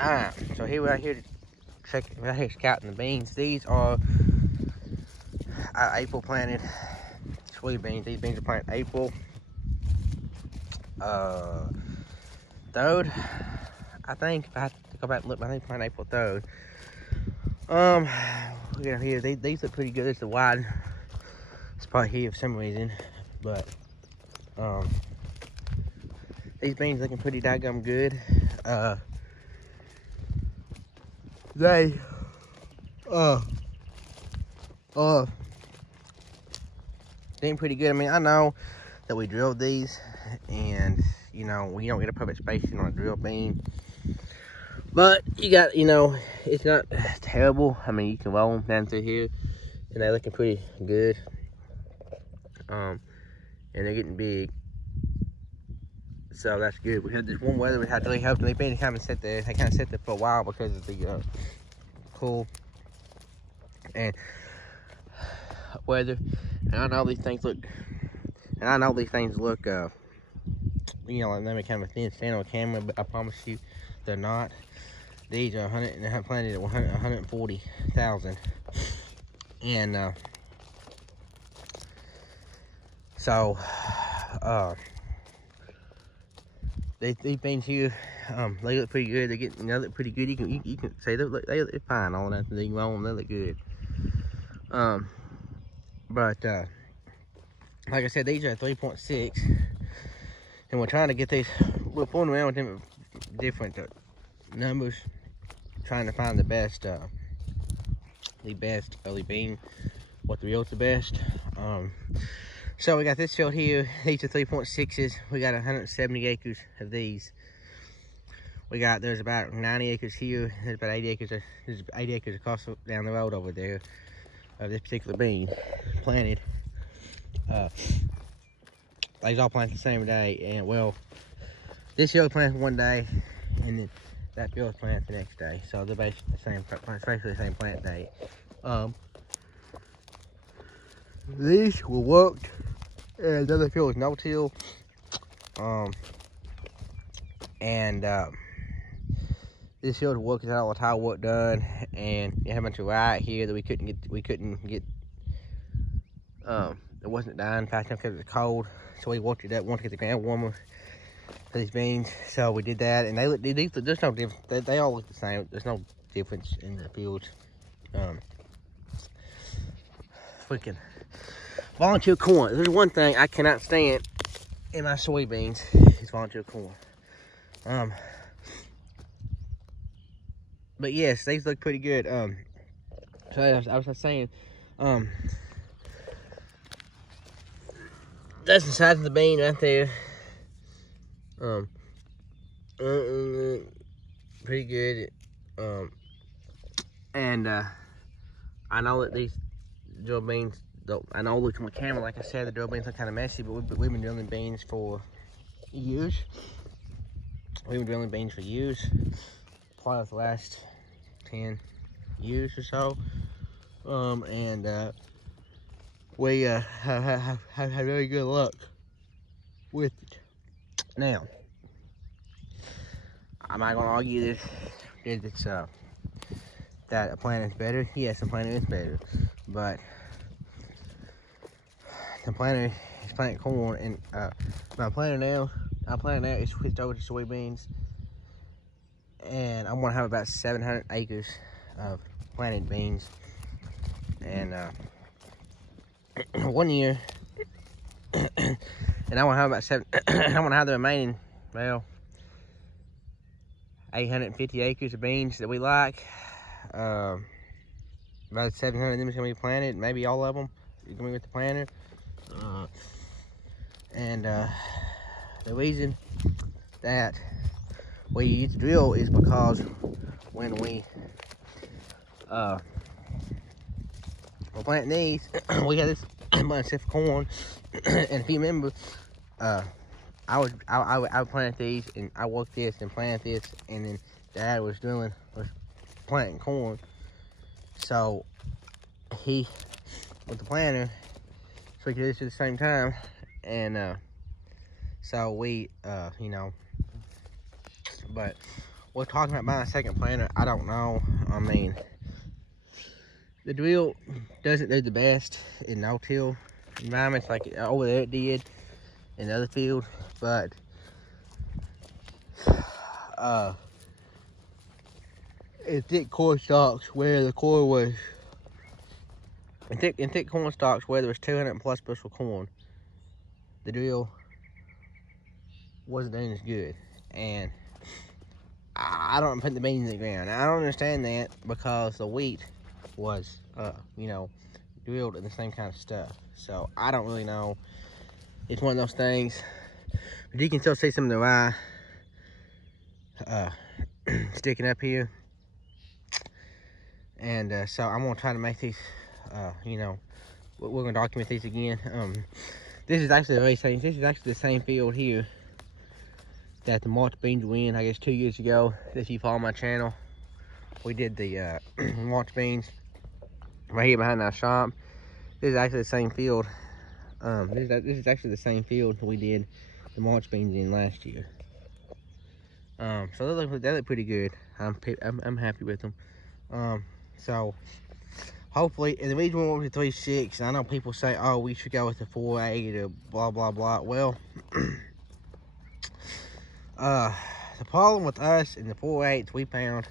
Alright, so here we're out here right here scouting the beans. These are April planted sweet beans. These beans are planted April 3rd, I think. If I have to go back and look, I think planted April 3rd. Look at here. These look pretty good. It's the wide spot here for some reason, but these beans looking pretty daggum good. They doing pretty good. I mean, I know that we drilled these, and you know, we don't get a perfect spacing on a drill bean, but you got, you know, it's not terrible. I mean, you can roll them down through here, and they're looking pretty good. And they're getting big, so that's good. We had this warm weather, we had really helped, and they've been kind of set there. They kind of set there for a while because of the cool and weather. And I know these things look, you know, like they may kind of thin stand on camera, but I promise you, they're not. These are 100, and they have planted at 140,000, and so these beans here, they look pretty good. They get, you know, look pretty good. You can say they look fine. All that they roll them, they look good. But like I said, these are 3.6, and we're trying to get these. We're pulling around with them different numbers, trying to find the best early bean, what the real's the best. So we got this field here. These are 3.6s. We got 170 acres of these. There's about 90 acres here. There's about 80 acres. There's 80 acres across down the road over there of this particular bean planted. These all planted the same day, and well, this field planted one day, and then that field planted the next day. So they're basically the same plant date. These were worked, and the other field was no-till. This field work had all the tile work done, and you had a bunch of rye here that we couldn't get. It wasn't dying fast enough because it was cold, so we worked it up. Wanted to get the ground warmer for these beans, so we did that. And there's no difference. They all look the same. There's no difference in the fields. Freaking volunteer corn. There's one thing I cannot stand in my soybeans, is volunteer corn. But yes, these look pretty good. So I was saying, that's the size of the bean right there. Pretty good. I know that these drill beans, I know looking on camera, like I said, the drill beans are kind of messy, but we've been drilling beans for years. We've been drilling beans for years, probably the last 10 years or so. We have had very good luck with it. Now, am I going to argue that it's that a planter is better? Yes, a planter is better, but the planter is planting corn, and my planter now is switched over to soybeans, and I'm gonna have about 700 acres of planted beans. And 1 year, and I want to have about I want to have the remaining, well, 850 acres of beans that we like. About 700 of them is gonna be planted, maybe all of them is gonna be with the planter. The reason that we use the drill is because when we're planting these, we got this bunch of corn, and if you remember, I would plant these, and I worked this and planted this, and then Dad was planting corn. So he, with the planter, so we could do this at the same time, and so we, you know, but we're talking about buying a second planter, I don't know. I mean, the drill doesn't do the best in no-till environments like over there it did in the other field, but in thick corn stalks where the corn was in thick corn stalks where there was 200 plus bushel corn, the drill wasn't doing as good. And I don't put the beans in the ground. Now, I don't understand that because the wheat was you know, drilled in the same kind of stuff. So I don't really know. It's one of those things. But you can still see some of the rye sticking up here. And so I'm gonna try to make these, you know, we're gonna document these again. This is actually the same field here that the March beans were in, I guess 2 years ago. If you follow my channel, we did the March beans right here behind our shop. This is actually the same field. This is actually the same field we did the March beans in last year. So they look pretty good. I'm happy with them. So hopefully, and the reason we went with the 3.6, I know people say, oh, we should go with the 4.8 or blah blah blah. Well, the problem with us in the 4.8s we found